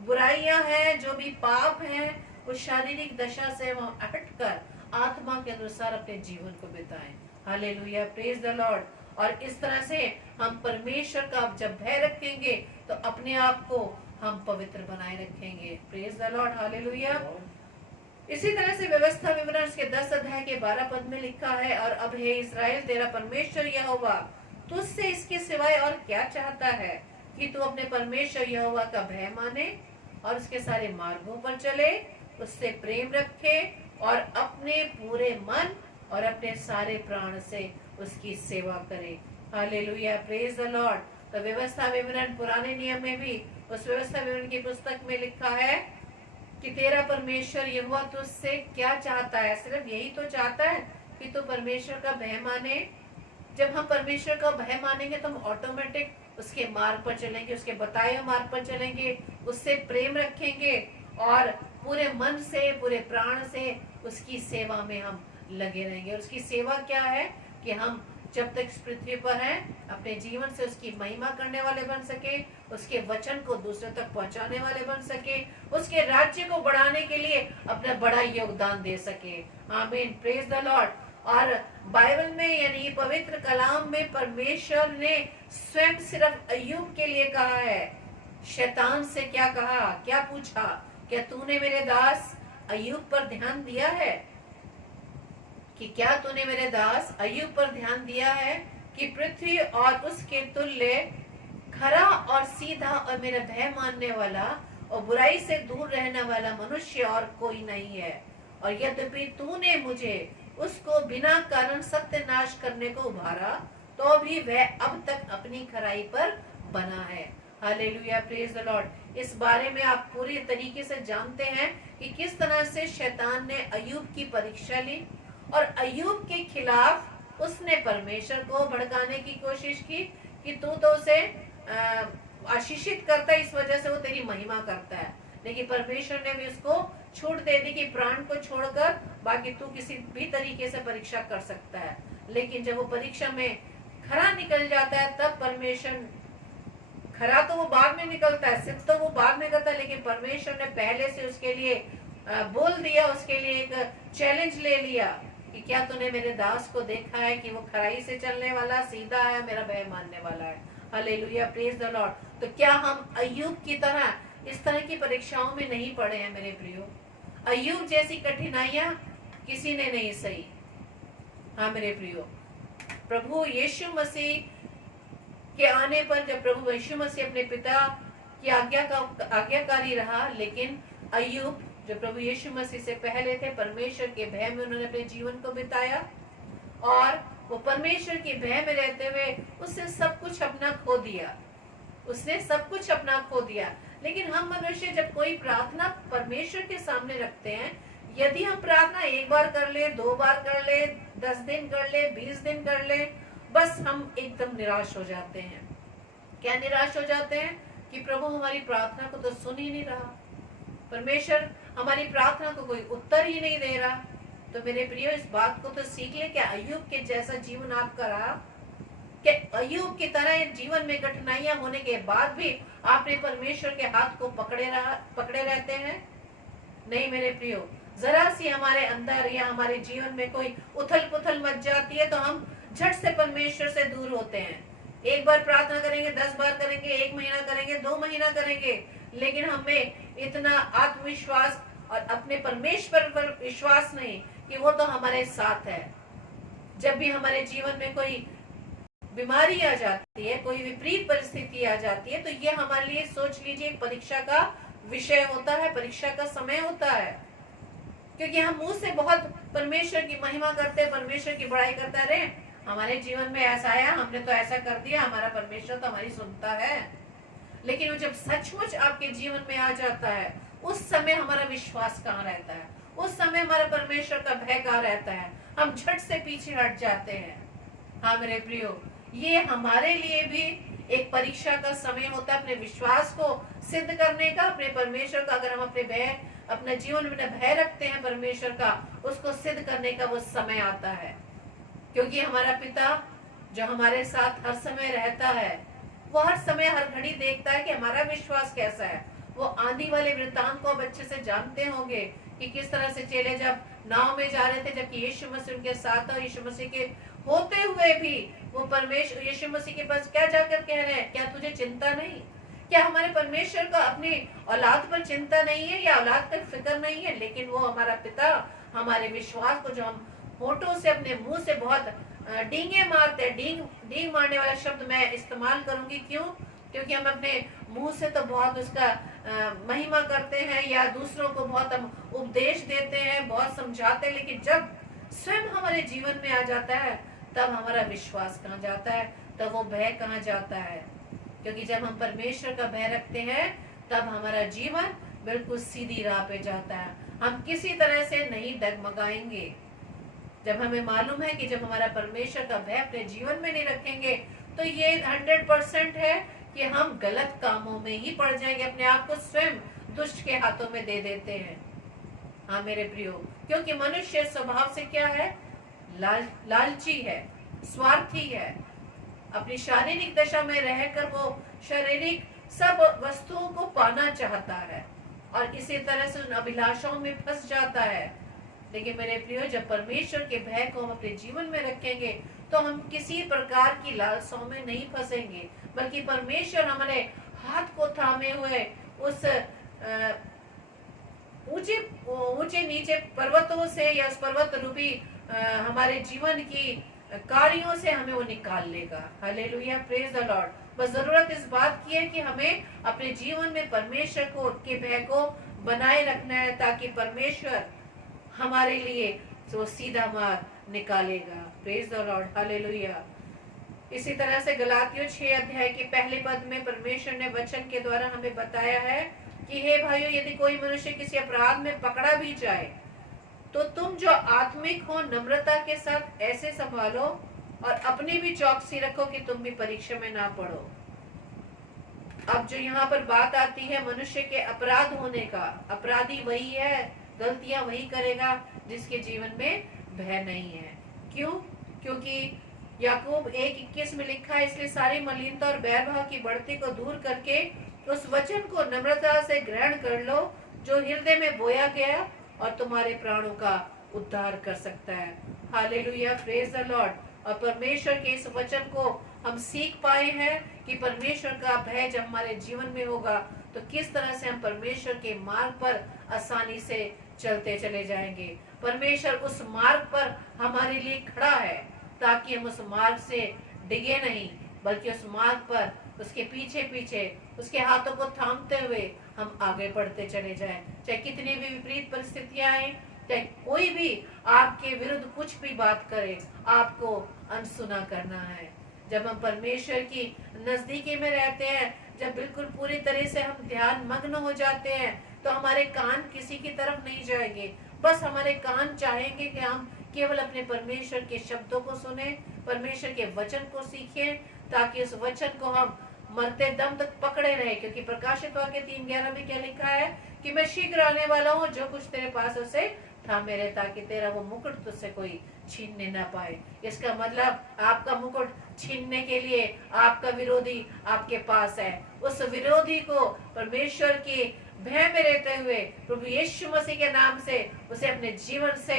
बुराइयां हैं, जो भी पाप हैं, उस शारीरिक दशा से हम हटकर आत्मा के अनुसार अपने जीवन को बिताएं। Hallelujah, praise the Lord. और इस तरह से हम परमेश्वर का जब भय रखेंगे तो अपने आप को हम पवित्र बनाए रखेंगे। Praise the Lord, hallelujah. इसी तरह से व्यवस्था विवरण के 10 अध्याय के 12 पद में लिखा है, और अब हे इस्राएल, तेरा परमेश्वर यहोवा तुझसे इसके सिवाय और क्या चाहता है कि तू अपने परमेश्वर यहोवा का भय माने और उसके सारे मार्गों पर चले, उससे प्रेम रखे और अपने पूरे मन और अपने सारे प्राण से उसकी सेवा करे। Hallelujah, praise the Lord. तो व्यवस्था विवरण पुराने नियम में भी उस व्यवस्था विवरण की पुस्तक में लिखा है कि तेरा परमेश्वर यहोवा तुझसे क्या चाहता है। सिर्फ यही तो चाहता है कि तू परमेश्वर का भय माने। जब हम परमेश्वर का भय मानेंगे तो हम ऑटोमेटिक उसके मार्ग पर चलेंगे, उसके बताए हुए मार्ग पर चलेंगे, उससे प्रेम रखेंगे और पूरे मन से, पूरे प्राण से उसकी सेवा में हम लगे रहेंगे। और उसकी सेवा क्या है कि हम जब तक इस पृथ्वी पर हैं, अपने जीवन से उसकी महिमा करने वाले बन सके, उसके वचन को दूसरे तक पहुंचाने वाले बन सके, उसके राज्य को बढ़ाने के लिए अपना बड़ा योगदान दे सके। आमीन, प्रेज द लॉर्ड। और बाइबल में यानी पवित्र कलाम में परमेश्वर ने स्वयं सिर्फ अय्यूब के लिए कहा है। शैतान से क्या कहा, क्या पूछा, क्या तूने मेरे दास अय्यूब पर ध्यान दिया है? कि क्या तूने मेरे दास अय्यूब पर ध्यान दिया है कि पृथ्वी और उसके तुल्य खरा और सीधा और मेरा भय मानने वाला और बुराई से दूर रहने वाला मनुष्य और कोई नहीं है। और यद्यपि तूने मुझे उसको बिना कारण सत्यानाश करने को उभारा, तो भी वह अब तक अपनी खराई पर बना है। Hallelujah, praise the Lord. इस बारे में आप पूरी तरीके से जानते हैं कि किस तरह से शैतान ने अय्यूब की परीक्षा ली और अय्यूब के खिलाफ उसने परमेश्वर को भड़काने की कोशिश की कि तू तो उसे आशीषित करता है, इस वजह से वो तेरी महिमा करता है। लेकिन परमेश्वर ने भी उसको छूट दे दी कि प्राण को छोड़कर बाकी तू किसी भी तरीके से परीक्षा कर सकता है। लेकिन जब वो परीक्षा में खरा निकल जाता है, तब परमेश्वर, खरा तो वो बाद में निकलता है, सिद्ध तो वो बाद में करता है, लेकिन परमेश्वर ने पहले से उसके लिए बोल दिया, उसके लिए एक चैलेंज ले लिया कि क्या तूने मेरे दास को देखा है कि वो खराई से चलने वाला, सीधा है, मेरा भय मानने वाला है। Hallelujah, praise the Lord. तो क्या हम अय्यूब की तरह इस तरह की परीक्षाओं में नहीं पड़े हैं मेरे प्रियो? अय्यूब जैसी कठिनाइयां किसी ने नहीं सही। हाँ मेरे प्रियो, प्रभु यीशु मसीह के आने पर जब प्रभु यीशु मसीह अपने पिता की आज्ञाकारी रहा, लेकिन अय्यूब जो प्रभु यीशु मसीह से पहले थे, परमेश्वर के भय में उन्होंने अपने जीवन को बिताया और वो परमेश्वर के भय में रहते हुए उसने सब कुछ अपना खो दिया, उसने सब कुछ अपना खो दिया। लेकिन हम मनुष्य जब कोई प्रार्थना परमेश्वर के सामने रखते हैं, यदि हम प्रार्थना एक बार कर ले, 2 बार कर ले, 10 दिन कर ले, 20 दिन कर ले, बस हम एकदम निराश हो जाते हैं। क्या निराश हो जाते हैं? कि प्रभु हमारी प्रार्थना को तो सुन ही नहीं रहा, परमेश्वर हमारी प्रार्थना को कोई उत्तर ही नहीं दे रहा। तो मेरे प्रियो, इस बात को तो सीख ले, क्या अय्यूब के जैसा जीवन आपका रहा? क्या अय्यूब की तरह जीवन में कठिनाइयां होने के बाद भी आपने परमेश्वर के हाथ को पकड़े रहते हैं? नहीं मेरे प्रियो, जरा सी हमारे अंदर या हमारे जीवन में कोई उथल पुथल मच जाती है तो हम झट से परमेश्वर से दूर होते हैं। एक बार प्रार्थना करेंगे, 10 बार करेंगे, 1 महीना करेंगे, 2 महीना करेंगे, लेकिन हमें इतना आत्मविश्वास और अपने परमेश्वर पर विश्वास नहीं कि वो तो हमारे साथ है। जब भी हमारे जीवन में कोई बीमारी आ जाती है, कोई विपरीत परिस्थिति आ जाती है, तो ये हमारे लिए सोच लीजिए परीक्षा का विषय होता है, परीक्षा का समय होता है। क्योंकि हम मुंह से बहुत परमेश्वर की महिमा करते हैं, परमेश्वर की बड़ाई करते रहे, हमारे जीवन में ऐसा आया, हमने तो ऐसा कर दिया, हमारा परमेश्वर तो हमारी सुनता है। लेकिन वो जब सचमुच आपके जीवन में आ जाता है, उस समय हमारा विश्वास कहाँ रहता है? उस समय हमारा परमेश्वर का भय कहाँ रहता है? हम झट से पीछे हट जाते हैं। हाँ मेरे प्रियो, ये हमारे लिए भी एक परीक्षा का समय होता है, अपने विश्वास को सिद्ध करने का, अपने परमेश्वर का। अगर हम अपने जीवन में भय रखते हैं परमेश्वर का, उसको सिद्ध करने का वो समय आता है। क्योंकि हमारा पिता जो हमारे साथ हर समय रहता है, वो हर समय हर घड़ी देखता है कि हमारा विश्वास कैसा है। वो आंधी वाले वृत्तांत को अब अच्छे से जानते होंगे कि किस तरह से चेले जब नाव में जा रहे थे, जबकि यीशु मसीह उनके साथ था, यीशु मसीह के होते हुए भी वो परमेश्वर यीशु मसीह के पास क्या जाकर कह रहे हैं, क्या तुझे चिंता नहीं? क्या हमारे परमेश्वर को अपनी औलाद पर चिंता नहीं है या औलाद पर फिक्र नहीं है? लेकिन वो हमारा पिता हमारे विश्वास को, जो हम होठों से अपने मुंह से बहुत डींगे मारते हैं, डींग मारने वाला शब्द मैं इस्तेमाल करूंगी, क्यों? क्योंकि हम अपने मुंह से तो बहुत उसका महिमा करते हैं या दूसरों को बहुत हम उपदेश देते हैं, बहुत समझाते हैं, लेकिन जब स्वयं हमारे जीवन में आ जाता है, तब हमारा विश्वास कहाँ जाता है, तब वो भय कहाँ जाता है? क्योंकि जब हम परमेश्वर का भय रखते हैं, तब हमारा जीवन बिल्कुल सीधी राह पे जाता है। हम किसी तरह से नहीं डगमगाएंगे। जब हमें मालूम है कि जब हमारा परमेश्वर का भय अपने जीवन में नहीं रखेंगे, तो ये 100% है कि हम गलत कामों में ही पड़ जाएंगे, अपने आप को स्वयं दुष्ट के हाथों में दे देते हैं। हाँ मेरे प्रियो, क्योंकि मनुष्य स्वभाव से क्या है? लालची है, स्वार्थी है। अपनी शारीरिक दशा में रहकर वो शारीरिक सब वस्तुओं को पाना चाहता है और इसी तरह से उन अभिलाषाओं में फंस जाता है। लेकिन मेरे प्रियो, जब परमेश्वर के भय को हम अपने जीवन में रखेंगे तो हम किसी प्रकार की लालसाओं में नहीं फंसेंगे, बल्कि परमेश्वर हमारे हाथ को थामे हुए उस ऊंचे ऊंचे नीचे पर्वतों से या उस पर्वत रूपी हमारे जीवन की कार्यों से हमें वो निकाल लेगा। Hallelujah, praise the Lord. बस जरूरत इस बात की है कि हमें अपने जीवन में परमेश्वर को के भय को बनाए रखना है, ताकि परमेश्वर हमारे लिए वो सीधा मार्ग निकालेगा। Praise the Lord, hallelujah. इसी तरह से गलातियों 6 अध्याय के पहले पद में परमेश्वर ने वचन के द्वारा हमें बताया है कि हे भाइयों, यदि कोई मनुष्य किसी अपराध में पकड़ा भी जाए तो तुम जो आत्मिक हो नम्रता के साथ ऐसे संभालो और अपनी भी चौकसी रखो कि तुम भी परीक्षा में ना पड़ो। अब जो यहाँ पर बात आती है मनुष्य के अपराध होने का, अपराधी वही है, गलतियां वही करेगा जिसके जीवन में भय नहीं है। क्यों? क्योंकि याकूब 1:21 में लिखा है, इसलिए सारी मलिनता और बैरभाव की बढ़ती को दूर करके उस वचन को नम्रता से ग्रहण कर लो जो हृदय में बोया गया और तुम्हारे प्राणों का उद्धार कर सकता है। Hallelujah, praise the Lord. और परमेश्वर के इस वचन को हम सीख पाए हैं कि परमेश्वर का भय जब हमारे जीवन में होगा तो किस तरह से हम परमेश्वर के मार्ग पर आसानी से चलते चले जाएंगे। परमेश्वर उस मार्ग पर हमारे लिए खड़ा है ताकि हम उस मार्ग से डिगे नहीं, बल्कि उस मार्ग पर उसके पीछे पीछे उसके हाथों को थामते हुए हम आगे बढ़ते चले जाएं। चाहे कितनी भी विपरीत परिस्थितियां आए, चाहे कोई भी आपके विरुद्ध कुछ भी बात करे, आपको अनसुना करना है। जब हम परमेश्वर की नजदीकी में रहते हैं, जब बिल्कुल पूरी तरह से हम ध्यान मग्न हो जाते हैं, तो हमारे कान किसी की तरफ नहीं जाएंगे। बस हमारे कान चाहेंगे कि हम केवल अपने परमेश्वर के शब्दों को सुने, परमेश्वर के वचन को सीखें, ताकि उस वचन को हम मरते दम तक पकड़े रहे। क्योंकि प्रकाशित वाक्य 3:11 में क्या लिखा है कि मैं शीघ्र आने वाला हूँ, जो कुछ तेरे पास उसे थामे रहे, ताकि तेरा वो मुकुट तुझसे कोई छीनने ना पाए। इसका मतलब आपका मुकुट छीनने के लिए आपका विरोधी आपके पास है। उस विरोधी को परमेश्वर के भय में रहते हुए प्रभु यीशु मसीह के नाम से उसे अपने जीवन से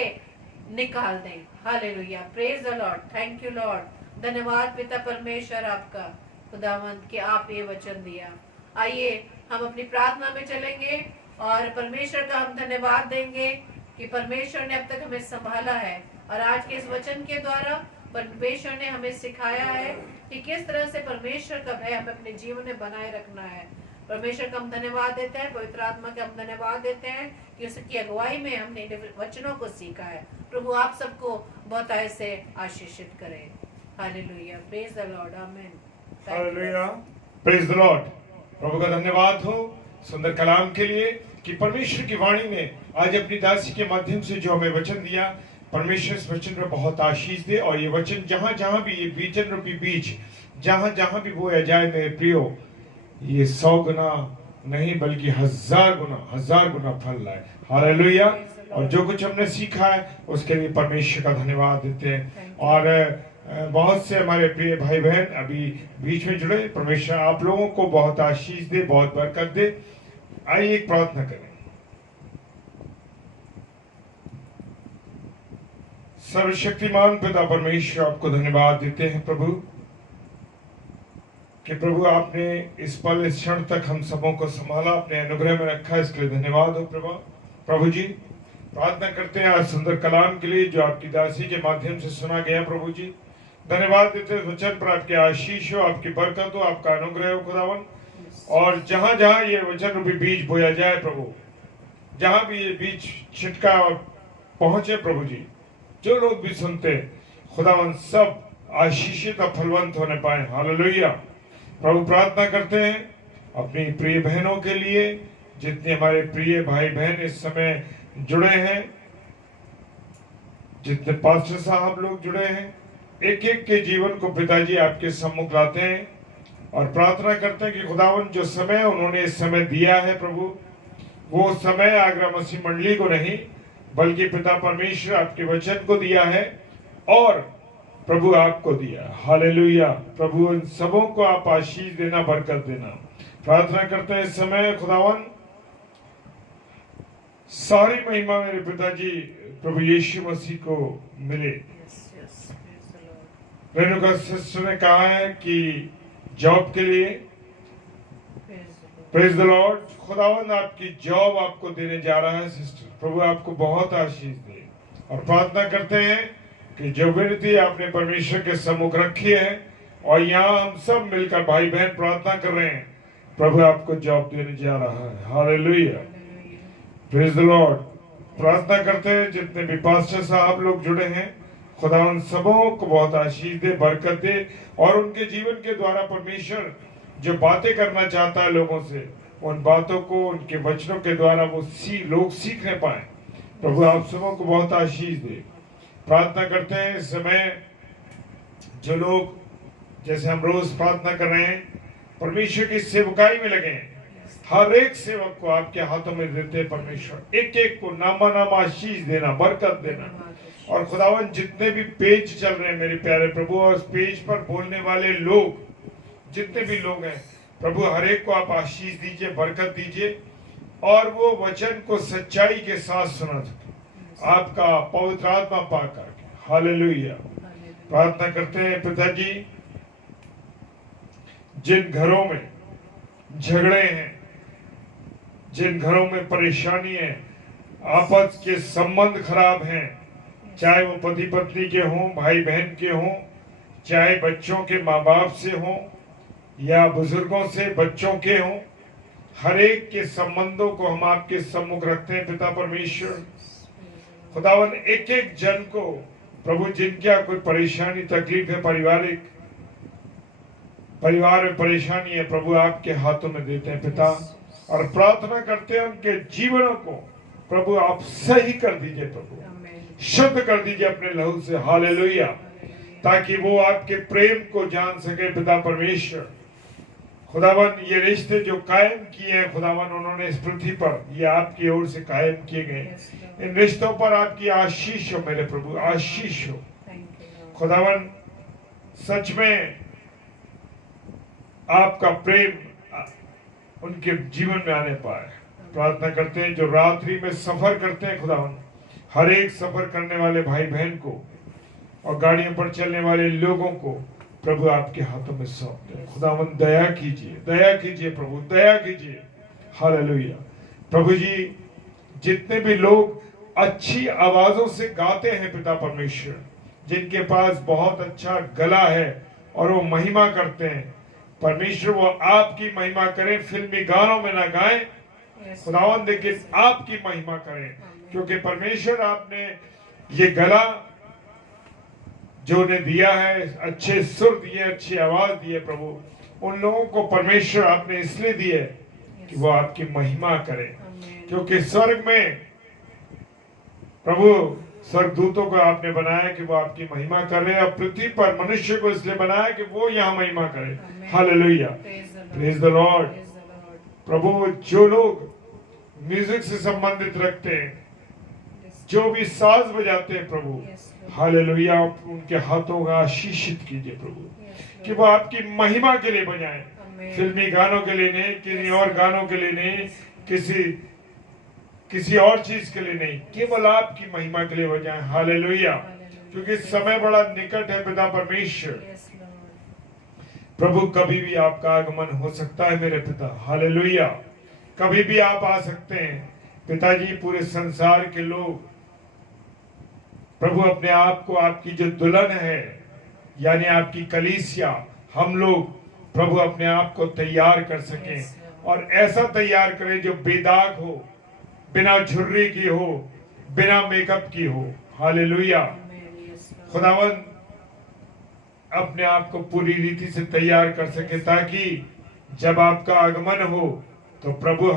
निकाल दें। Hallelujah, praise the Lord, thank you Lord. धन्यवाद पिता परमेश्वर आपका, खुदावंद कि आप ये वचन दिया। आइए हम अपनी प्रार्थना में चलेंगे और परमेश्वर का हम धन्यवाद देंगे कि परमेश्वर ने अब तक हमें संभाला है, और आज के इस वचन के द्वारा परमेश्वर ने हमें सिखाया है कि किस तरह से परमेश्वर का भय हमें अपने जीवन में बनाए रखना है। परमेश्वर का हम धन्यवाद देते हैं, पवित्र आत्मा का हम धन्यवाद देते हैं कि उसकी अगुवाई में हमने इन वचनों को सीखा है। प्रभु आप सबको बहुत ऐसे आशीषित करें। हालेलुया, प्रेज द लॉर्ड, आमीन। Hallelujah, praise the Lord. प्रभु का धन्यवाद हो सुंदर कलाम के लिए कि परमेश्वर की वाणी ने आज अपनी दासी के माध्यम से जो हमें वचन दिया, परमेश्वर इस वचन में बहुत आशीष दे। और ये वचन जहां जहां भी ये बीजन रूपी बीज जहां जहां भी बोया जाए मेरे प्रियो, ये 100 गुना नहीं बल्कि 1000 गुना फल लाए। हालेलुया। और जो कुछ हमने सीखा है उसके लिए परमेश्वर का धन्यवाद देते हैं। और बहुत से हमारे प्रिय भाई बहन अभी बीच में जुड़े, परमेश्वर आप लोगों को बहुत आशीष दे, बहुत बरकत दे। आइए एक प्रार्थना करें। सर्वशक्तिमान पिता परमेश्वर आपको धन्यवाद देते हैं प्रभु कि प्रभु आपने इस पल इस क्षण तक हम सबों को संभाला, अपने अनुग्रह में रखा, इसके लिए धन्यवाद हो प्रभु जी। प्रार्थना करते हैं आज सुंदर कलाम के लिए जो आपकी दासी के माध्यम से सुना गया। प्रभु जी धन्यवाद देते हैं वचन पर आपके आशीष हो, आपकी बरकत हो, आपका अनुग्रह हो खुदावन। और जहां जहां ये वचन रूपी बीज बोया जाए प्रभु, जहां भी ये बीज छिटका और पहुंचे प्रभु जी, जो लोग भी सुनते खुदावन सब आशीषित और फलवंत होने पाए। हालेलुया। प्रभु प्रार्थना करते हैं अपनी प्रिय बहनों के लिए, जितने हमारे प्रिय भाई बहन इस समय जुड़े हैं, जितने पास्टर साहब लोग जुड़े हैं, एक एक के जीवन को पिताजी आपके सम्मुख लाते हैं और प्रार्थना करते हैं कि खुदावन जो समय उन्होंने इस समय दिया है प्रभु, वो समय आगरा मसीह मंडली को नहीं बल्कि पिता परमेश्वर आपके वचन को दिया है और प्रभु आपको दिया। हालेलुया। प्रभु इन सबों को आप आशीष देना, बरकत देना। प्रार्थना करते हैं इस समय खुदावन सारी महिमा मेरे पिताजी प्रभु यीशु मसीह को मिले। Yes, yes. Praise the Lord. Renuka sister ने कहा है कि जॉब के लिए Praise the Lord. Praise the Lord, खुदावंद आपकी जॉब आपको देने जा रहा है सिस्टर। प्रभु आपको बहुत आशीष दे और प्रार्थना करते हैं कि जो विनती आपने परमेश्वर के सम्मुख रखी है और यहाँ हम सब मिलकर भाई बहन प्रार्थना कर रहे हैं, प्रभु आपको जॉब देने जा रहा है। Hallelujah, Hallelujah. Praise the Lord. प्रार्थना करते हैं जितने भी पास्टर साहब लोग जुड़े हैं, खुदावंद सबों को बहुत आशीष दे, बरकत दे और उनके जीवन के द्वारा परमेश्वर जो बातें करना चाहता है लोगों से, उन बातों को उनके वचनों के द्वारा वो लोग सीखने पाए। प्रभु आप सबों को बहुत आशीष दे। प्रार्थना करते हैं इस समय जो लोग, जैसे हम रोज प्रार्थना कर रहे हैं, परमेश्वर की सेवकाई में लगे हैं, हर एक सेवक को आपके हाथों में देते हैं परमेश्वर, एक एक को नामा नाम आशीष देना, बरकत देना। और खुदावन जितने भी पेज चल रहे हैं मेरे प्यारे प्रभु, और उस पेज पर बोलने वाले लोग जितने भी लोग हैं प्रभु, हर एक को आप आशीष दीजिए, बरकत दीजिए और वो वचन को सच्चाई के साथ सुना सके आपका पवित्र आत्मा पा करके। हालेलुया। प्रार्थना करते हैं पिताजी, जिन घरों में झगड़े हैं, जिन घरों में परेशानी है, आपस के संबंध खराब हैं, चाहे वो पति पत्नी के हों, भाई बहन के हों, चाहे बच्चों के माँ बाप से हों या बुजुर्गों से बच्चों के हों, हर एक के संबंधों को हम आपके सम्मुख रखते हैं पिता परमेश्वर। खुदावन एक एक जन को प्रभु, जिनकी कोई परेशानी तकलीफ है, परिवार में परेशानी है, प्रभु आपके हाथों में देते हैं पिता, और प्रार्थना करते हैं उनके जीवनों को प्रभु आप सही कर दीजिए, प्रभु शुद्ध कर दीजिए अपने लहू से। हालेलुया, ताकि वो आपके प्रेम को जान सके पिता परमेश्वर। खुदावन ये रिश्ते जो कायम किए हैं खुदावन, उन्होंने इस पृथ्वी पर ये आपकी ओर से कायम किए गए, इन रिश्तों पर आपकी आशीष हो मेरे प्रभु, आशीष हो। खुदावन सच में आपका प्रेम उनके जीवन में आने पाए। प्रार्थना करते हैं जो रात्रि में सफर करते हैं खुदावन, हर एक सफर करने वाले भाई बहन को और गाड़ियों पर चलने वाले लोगों को प्रभु आपके हाथों में सौंप दे। खुदावन दया कीजिए, दया कीजिए प्रभु, दया कीजिए। हालेलुया। प्रभु जी, जितने भी लोग अच्छी आवाजों से गाते हैं पिता परमेश्वर, जिनके पास बहुत अच्छा गला है और वो महिमा करते हैं परमेश्वर, वो आपकी महिमा करें, फिल्मी गानों में ना गाएं खुदावन, लेकिन आपकी महिमा करें, क्योंकि परमेश्वर आपने ये गला जो उन्हें दिया है, अच्छे सुर दिए, अच्छी आवाज दी है प्रभु, उन लोगों को परमेश्वर आपने इसलिए दी है कि वो आपकी महिमा करें, क्योंकि स्वर्ग में प्रभु स्वर्गदूतों को आपने बनाया कि वो आपकी महिमा कर रहे हैं, और पृथ्वी पर मनुष्य को इसलिए बनाया कि वो यहाँ महिमा करे। Hallelujah, praise the Lord. प्रभु जो लोग म्यूजिक से संबंधित रखते हैं, जो भी साज बजाते हैं प्रभु, हालेलुया, उनके हाथों का आशीषित कीजिए प्रभु, कि वो आपकी महिमा के लिए बजाएं, फिल्मी गानों के लिए नहीं, किसी और गानों के लिए नहीं, किसी और चीज के लिए नहीं, केवल आपकी महिमा के लिए बजाएं। हालेलुया, क्योंकि समय बड़ा निकट है पिता परमेश्वर। प्रभु कभी भी आपका आगमन हो सकता है मेरे पिता। हालेलुया, कभी भी आप आ सकते हैं पिताजी। पूरे संसार के लोग प्रभु अपने आप को आपकी जो दुल्हन है, यानी आपकी कलीसिया, हम लोग प्रभु अपने आप को तैयार कर सकें, और ऐसा तैयार करें जो बेदाग हो, बिना झुर्री की हो, बिना मेकअप की हो। हालेलुया। खुदावन अपने आप को पूरी रीति से तैयार कर सके, ताकि जब आपका आगमन हो तो प्रभु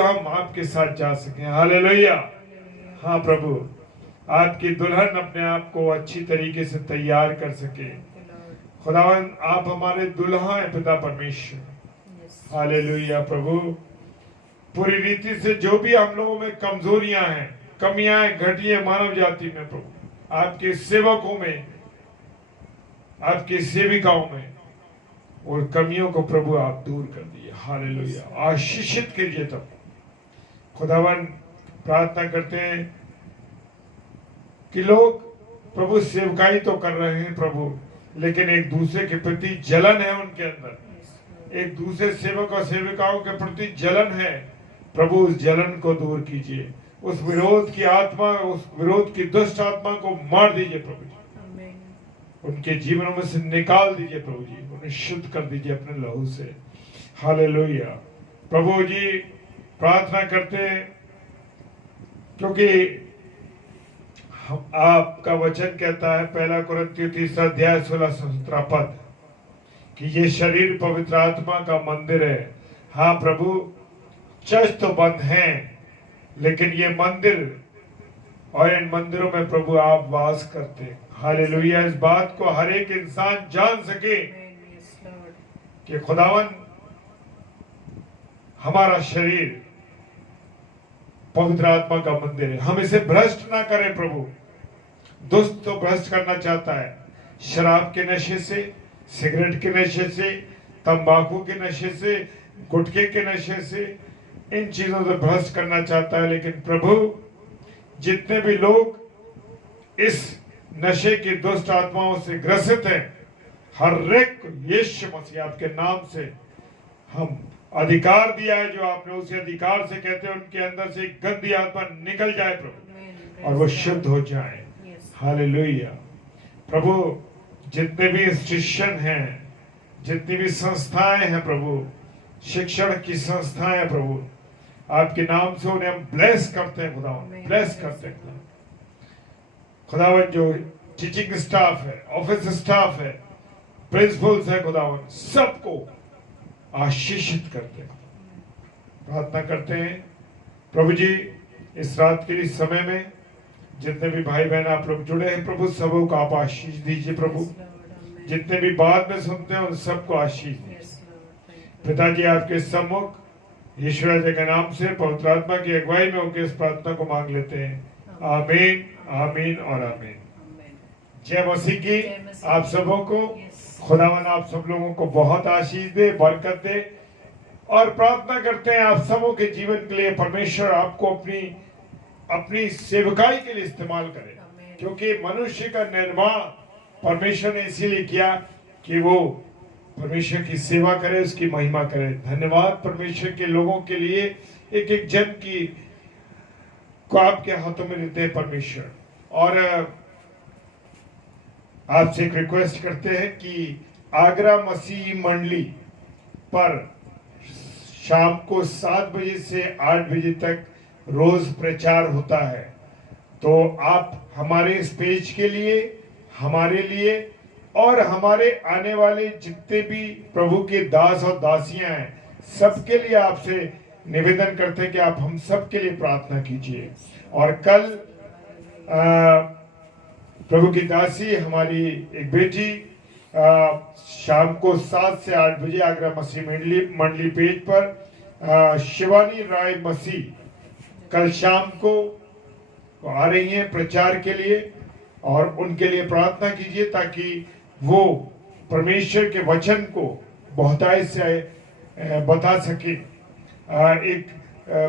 हम आपके साथ जा सकें। हालेलुया। हाँ प्रभु, आपकी दुल्हन अपने आप को अच्छी तरीके से तैयार कर सके। खुदावन आप हमारे दुल्हा हैं पिता परमेश्वर। हालेलुया प्रभु, पूरी रीति से जो भी हम लोगों में कमजोरियां हैं, कमियां हैं, घटियां मानव जाति में प्रभु, आपके सेवकों में, आपकी सेविकाओं में, और कमियों को प्रभु आप दूर कर दिए। हालेलुया, आशीषित कीजिए। तब खुदावन प्रार्थना करते हैं कि लोग प्रभु सेवकाई तो कर रहे हैं प्रभु, लेकिन एक दूसरे के प्रति जलन है उनके अंदर, एक दूसरे सेवक और सेविकाओं के प्रति जलन है। प्रभु उस जलन को दूर कीजिए, उस विरोध की आत्मा, उस विरोध की दुष्ट आत्मा को मार दीजिए प्रभु जी, उनके जीवनों में से निकाल दीजिए प्रभु जी, उन्हें शुद्ध कर दीजिए अपने लहू से। हालेलुया। प्रभु जी प्रार्थना करते हैं क्योंकि आपका वचन कहता है 1 कुरिन्थियों 3 अध्याय 16-17 पद कि ये शरीर पवित्र आत्मा का मंदिर है। हाँ प्रभु, चर्च तो बंद है, लेकिन ये मंदिर और इन मंदिरों में प्रभु आप वास करते हैं। हालेलुया। इस बात को हर एक इंसान जान सके कि खुदावन हमारा शरीर पवित्र आत्मा का मंदिर है, हम इसे भ्रष्ट ना करें प्रभु। दुष्ट तो भ्रष्ट करना चाहता है, शराब के नशे से, सिगरेट के नशे से, तंबाकू के नशे से, गुटखे के नशे से, इन चीजों से भ्रष्ट करना चाहता है। लेकिन प्रभु, जितने भी लोग इस नशे की दुष्ट आत्माओं से ग्रसित हैं, हर एक यीशु मसीह आपके नाम से हम अधिकार दिया है, जो आपने उसी अधिकार से कहते हैं उनके अंदर से एक गंदी आत्मा निकल जाए प्रभु, और वो शुद्ध हो जाए। हालेलुया। प्रभु, जितने भी इंस्टीट्यूशन हैं, जितनी भी संस्थाएं हैं प्रभु, शिक्षण की संस्थाएं हैं प्रभु, आपके नाम से उन्हें हम ब्लेस करते हैं खुदावन, ब्लेस करते हैं खुदावन। जो टीचिंग स्टाफ है, ऑफिस स्टाफ है, प्रिंसिपल्स है खुदावन, सबको आशीषित करते हैं। प्रार्थना करते हैं प्रभु जी, इस रात के इस समय में जितने भी भाई बहन आप लोग जुड़े हैं प्रभु, सबों को आप आशीष दीजिए प्रभु। जितने भी बाद में सुनते हैं उन सबको आशीष दीजिए पिताजी। आपके सम्मुख यीशु राजा के नाम से पवित्र आत्मा की अगुवाई में होकर इस प्रार्थना को मांग लेते हैं। आमीन, आमीन और आमीन। जय मसीह की आप सबों को। खुदावन आप सब लोगों को बहुत आशीष दे, बरकत दे, और प्रार्थना करते हैं आप सबों के जीवन के लिए परमेश्वर आपको अपनी सेवकाई के लिए इस्तेमाल करे, क्योंकि मनुष्य का निर्माण परमेश्वर ने इसीलिए किया कि वो परमेश्वर की सेवा करे, उसकी महिमा करे। धन्यवाद परमेश्वर के लोगों के लिए, एक एक जन की को आपके हाथों में देते हैं परमेश्वर। और आपसे एक रिक्वेस्ट करते हैं कि आगरा मसीह मंडली पर शाम को 7 बजे से 8 बजे तक रोज प्रचार होता है। तो आप हमारे इस पेज के लिए, हमारे लिए और हमारे आने वाले जितने भी प्रभु के दास और दासियां हैं, सबके लिए आपसे निवेदन करते हैं कि आप हम सबके लिए प्रार्थना कीजिए। और कल प्रभु की दासी हमारी एक बेटी शाम को 7 से 8 बजे आगरा मसीह मंडली पेज पर शिवानी राय मसीह कल शाम को आ रही हैं प्रचार के लिए, और उनके लिए प्रार्थना कीजिए ताकि वो परमेश्वर के वचन को बहुतायत से बता सके। एक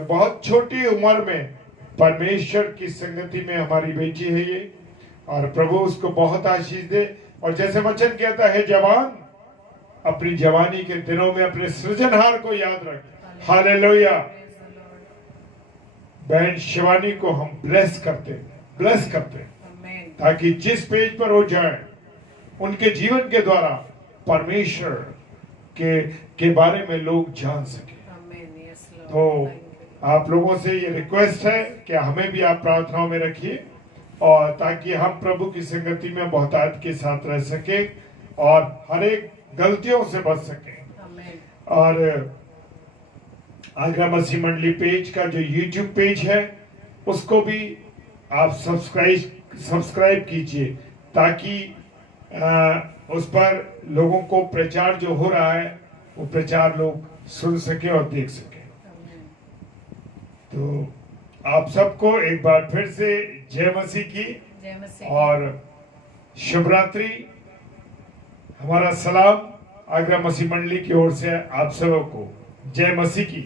बहुत छोटी उम्र में परमेश्वर की संगति में हमारी बेटी है ये, और प्रभु उसको बहुत आशीष दे। और जैसे वचन कहता है, जवान अपनी जवानी के दिनों में अपने सृजनहार को याद रखे। हालेलुया। बहन शिवानी को हम ब्लेस करते ताकि जिस पेज पर हो जाए उनके जीवन के द्वारा परमेश्वर के बारे में लोग जान सके। तो आप लोगों से ये रिक्वेस्ट है कि हमें भी आप प्रार्थनाओं में रखिए, और ताकि हम प्रभु की संगति में बहुतायत के साथ रह सके और हर एक गलतियों से बच सके। और आगरा मसीह मंडली पेज का जो यूट्यूब पेज है उसको भी आप सब्सक्राइब कीजिए, ताकि उस पर लोगों को प्रचार जो हो रहा है वो प्रचार लोग सुन सके और देख सके। तो आप सबको एक बार फिर से जय मसीह की और शुभ रात्रि। हमारा सलाम आगरा मसीह मंडली की ओर से आप सबको जय मसीह की।